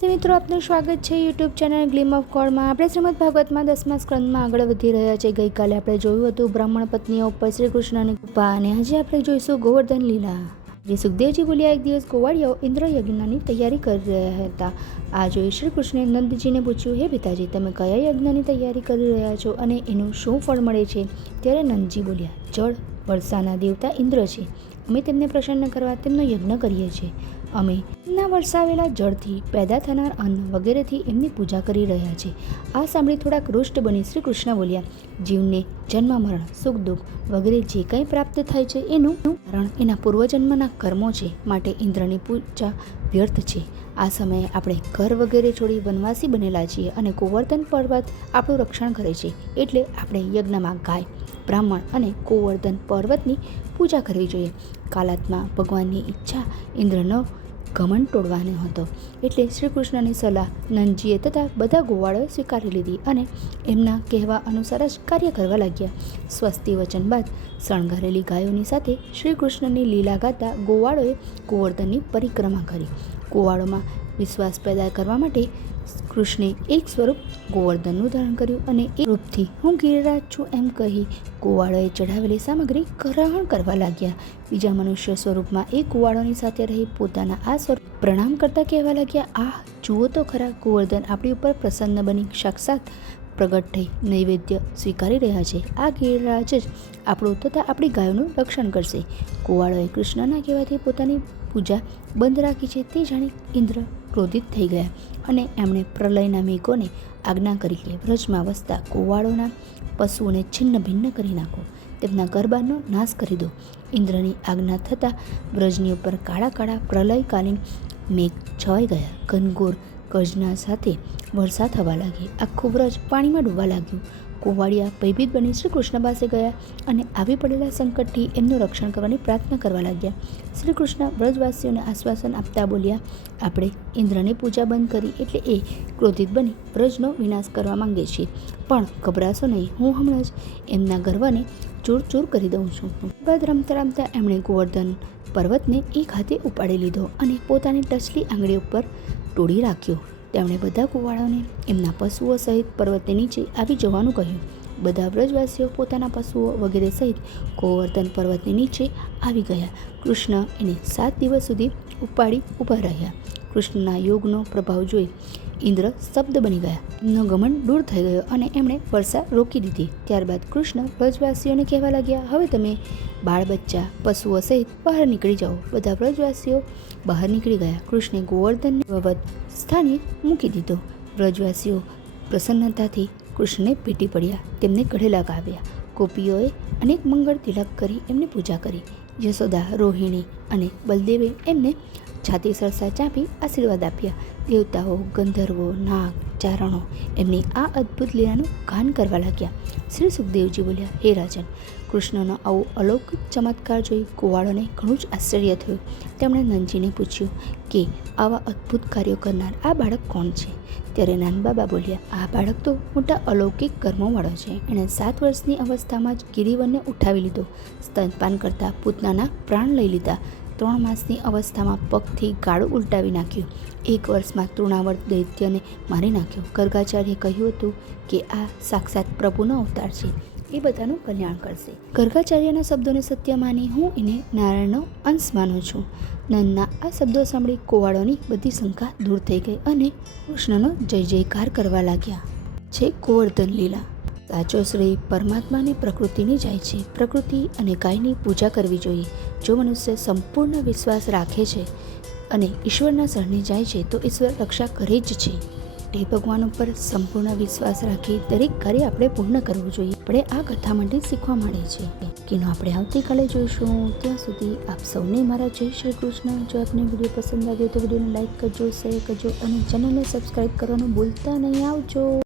તો મિત્રો આપનું સ્વાગત છે યુટ્યુબ ચેનલ ગ્લીમ ઓફ ગોડમાં। આપણે શ્રીમદ ભાગવતમાં 10મા સ્કંદમાં આગળ વધી રહ્યા છે। ગઈકાલે આપણે જોયું હતું બ્રાહ્મણ પત્નીઓ ઉપર શ્રી કૃષ્ણની કૃપા, અને આજે આપણે જોઈશું ગોવર્ધન લીલા। શ્રી સુખદેવજી બોલ્યા, એક દિવસ ગોવાળિયાઓ ઇન્દ્ર યજ્ઞની તૈયારી કરી રહ્યા હતા। આ જોઈ શ્રી કૃષ્ણે નંદજીને પૂછ્યું, હે પિતાજી, તમે કયા યજ્ઞની તૈયારી કરી રહ્યા છો અને એનું શું ફળ મળે છે? ત્યારે નંદજી બોલ્યા, જળ વર્ષાના દેવતા ઇન્દ્ર છે, અમે તેમને પ્રસન્ન કરવા તેમનો યજ્ઞ કરીએ છીએ। અમે એમના વરસાવેલા જળથી પેદા થનાર અન્ન વગેરેથી એમની પૂજા કરી રહ્યા છીએ। આ સાંભળી થોડાક રૂષ્ટ બની શ્રી કૃષ્ણ બોલ્યા, જીવને જન્મ મરણ સુખ દુઃખ વગેરે જે કંઈ પ્રાપ્ત થાય છે એનું કારણ એના પૂર્વજન્મના કર્મો છે, માટે ઇન્દ્રની પૂજા વ્યર્થ છે। આ સમયે આપણે ઘર વગેરે છોડી વનવાસી બનેલા છીએ અને ગોવર્ધન પર્વત આપણું રક્ષણ કરે છે, એટલે આપણે યજ્ઞમાં ગાય, બ્રાહ્મણ અને ગોવર્ધન પર્વતની પૂજા કરવી જોઈએ। કાલાત્મા ભગવાનની ઈચ્છા ઇન્દ્રનો ઘમંડ તોડવાનો હતો, એટલે શ્રી કૃષ્ણની સલાહ નંદજીએ તથા બધા ગોવાળોએ સ્વીકારી લીધી અને એમના કહેવા અનુસાર જ કાર્ય કરવા લાગ્યા। સ્વસ્તિ વચન બાદ શણગારેલી ગાયોની સાથે શ્રી કૃષ્ણની લીલા ગાતા ગોવાળોએ ગોવર્ધનની પરિક્રમા કરી। ગોવાળોમાં વિશ્વાસ પેદા કરવા માટે કૃષ્ણે એક સ્વરૂપ ગોવર્ધનનું ધારણ કર્યું અને એ રૂપથી હું ગિરિરાજ છું એમ કહી ગોવાળોએ ચઢાવેલી સામગ્રી ગ્રહણ કરવા લાગ્યા। બીજા મનુષ્ય સ્વરૂપમાં એ ગોવાળોની સાથે રહી પોતાના આ સ્વરૂપ પ્રણામ કરતા કહેવા લાગ્યા, આહ, જુઓ તો ખરા, ગોવર્ધન આપણી ઉપર પ્રસન્ન બની સાક્ષાત પ્રગટ થઈ નૈવેદ્ય સ્વીકારી રહ્યા છે। આ ગિરિરાજ જ આપણું તથા આપણી ગાયોનું રક્ષણ કરશે। ગોવાળોએ કૃષ્ણના કહેવાથી પોતાની પૂજા બંધ રાખી છે તે જાણી ઇન્દ્ર ક્રોધિત થઈ ગયા અને એમણે પ્રલયના મેઘોને આજ્ઞા કરી કે વ્રજમાં વસતા ગોવાળોના પશુઓને છિન્ન ભિન્ન કરી નાખો, તેમના ગરબાનો નાશ કરી દો। ઇન્દ્રની આજ્ઞા થતાં વ્રજની ઉપર કાળા કાળા પ્રલયકાલીન મેઘ છવાઈ ગયા। ઘનઘોર ગર્જના સાથે વરસાદ થવા લાગી, આખું વ્રજ પાણીમાં ડૂબવા લાગ્યું। ગોવાળિયા ભયભીત બની શ્રી કૃષ્ણ પાસે ગયા અને આવી પડેલા સંકટથી એમનું રક્ષણ કરવાની પ્રાર્થના કરવા લાગ્યા। શ્રી કૃષ્ણ વ્રજવાસીઓને આશ્વાસન આપતા બોલ્યા, આપણે ઇન્દ્રની પૂજા બંધ કરી એટલે એ ક્રોધિત બની વ્રજનો વિનાશ કરવા માંગે છે, પણ ગભરાશો નહીં, હું હમણાં જ એમના ગર્વને ચૂર ચૂર કરી દઉં છું। બાદ રમતા રમતા એમણે ગોવર્ધન પર્વતને એક હાથે ઉપાડી લીધો અને પોતાની ટચલી આંગળી ઉપર તોડી રાખ્યો। તેમણે બધા ગોવાળોને એમના પશુઓ સહિત પર્વતને નીચે આવી જવાનું કહ્યું। બધા વ્રજવાસીઓ પોતાના પશુઓ વગેરે સહિત ગોવર્ધન પર્વતની નીચે આવી ગયા। કૃષ્ણ એને 7 દિવસ સુધી ઉપાડી ઊભા રહ્યા। કૃષ્ણના યોગનો પ્રભાવ જોઈ ઇન્દ્ર સ્તબ્ધ બની ગયા, એમનો ઘમંડ દૂર થઈ ગયો અને એમણે વર્ષા રોકી દીધી। ત્યારબાદ કૃષ્ણ વ્રજવાસીઓને કહેવા લાગ્યા, હવે તમે બાળ બચ્ચા પશુઓ સહિત બહાર નીકળી જાઓ। બધા વ્રજવાસીઓ બહાર નીકળી ગયા। કૃષ્ણે ગોવર્ધનને પર્વત સ્થાને મૂકી દીધો। વ્રજવાસીઓ પ્રસન્નતાથી કૃષ્ણને ભેટી પડ્યા, તેમને ગળે લગાવ્યા। ગોપીઓએ અનેક મંગળ તિલક કરી એમની પૂજા કરી। યશોદા, રોહિણી અને બલદેવે એમને છાતી સરસા ચાંપી આશીર્વાદ આપ્યા। દેવતાઓ, ગંધર્વો, નાગ, ચારણો એમની આ અદ્ભુત લીલાનું ગાન કરવા લાગ્યા। શ્રી સુખદેવજી બોલ્યા, હે રાજન, કૃષ્ણનો આવો અલૌકિક ચમત્કાર જોઈ ગોવાળોને ઘણું જ આશ્ચર્ય થયું। તેમણે નંદજીને પૂછ્યું કે આવા અદ્ભુત કાર્યો કરનાર આ બાળક કોણ છે? ત્યારે નાનબાબા બોલ્યા, આ બાળક તો મોટા અલૌકિક કર્મોવાળો છે। એણે 7 વર્ષની અવસ્થામાં જ ગિરિવરને ઉઠાવી લીધો, સ્તનપાન કરતા પૂતનાના પ્રાણ લઈ લીધા, 3 માસની અવસ્થામાં પગથી ગાળું ઉલટાવી નાખ્યું, 1 વર્ષમાં તૃણાવર્ત દૈત્યને મારી નાખ્યો। ગર્ગાચાર્યે કહ્યું હતું કે આ સાક્ષાત પ્રભુનો અવતાર છે, એ બધાનું કલ્યાણ કરશે। ગર્ગાચાર્યના શબ્દોને સત્ય માની હું એને નારાયણનો અંશ માનું છું। નંદના આ શબ્દો સાંભળી ગોવાળોની બધી શંકા દૂર થઈ ગઈ અને કૃષ્ણનો જય જયકાર કરવા લાગ્યા। છે ગોવર્ધન લીલા। સાચો શ્રેય પરમાત્માની પ્રકૃતિની જાય છે। પ્રકૃતિ અને ગાયની પૂજા કરવી જોઈએ। જો મનુષ્ય સંપૂર્ણ વિશ્વાસ રાખે છે અને ઈશ્વરના શરણે જાય છે તો ઈશ્વર રક્ષા કરે જ છે। તે ભગવાન ઉપર સંપૂર્ણ વિશ્વાસ રાખી દરેક કાર્ય આપણે પૂર્ણ કરવું જોઈએ। આપણે આ કથા માટે શીખવા મળે છે કે આપણે આવતીકાલે જોઈશું। ત્યાં સુધી આપ સૌને મારા જય શ્રી કૃષ્ણ। જો આપને વિડીયો પસંદ આવ્યો તો વિડીયોને લાઇક કરજો, શેર કરજો અને ચેનલને સબસ્ક્રાઈબ કરવાનું ભૂલતા નહીં। આવજો।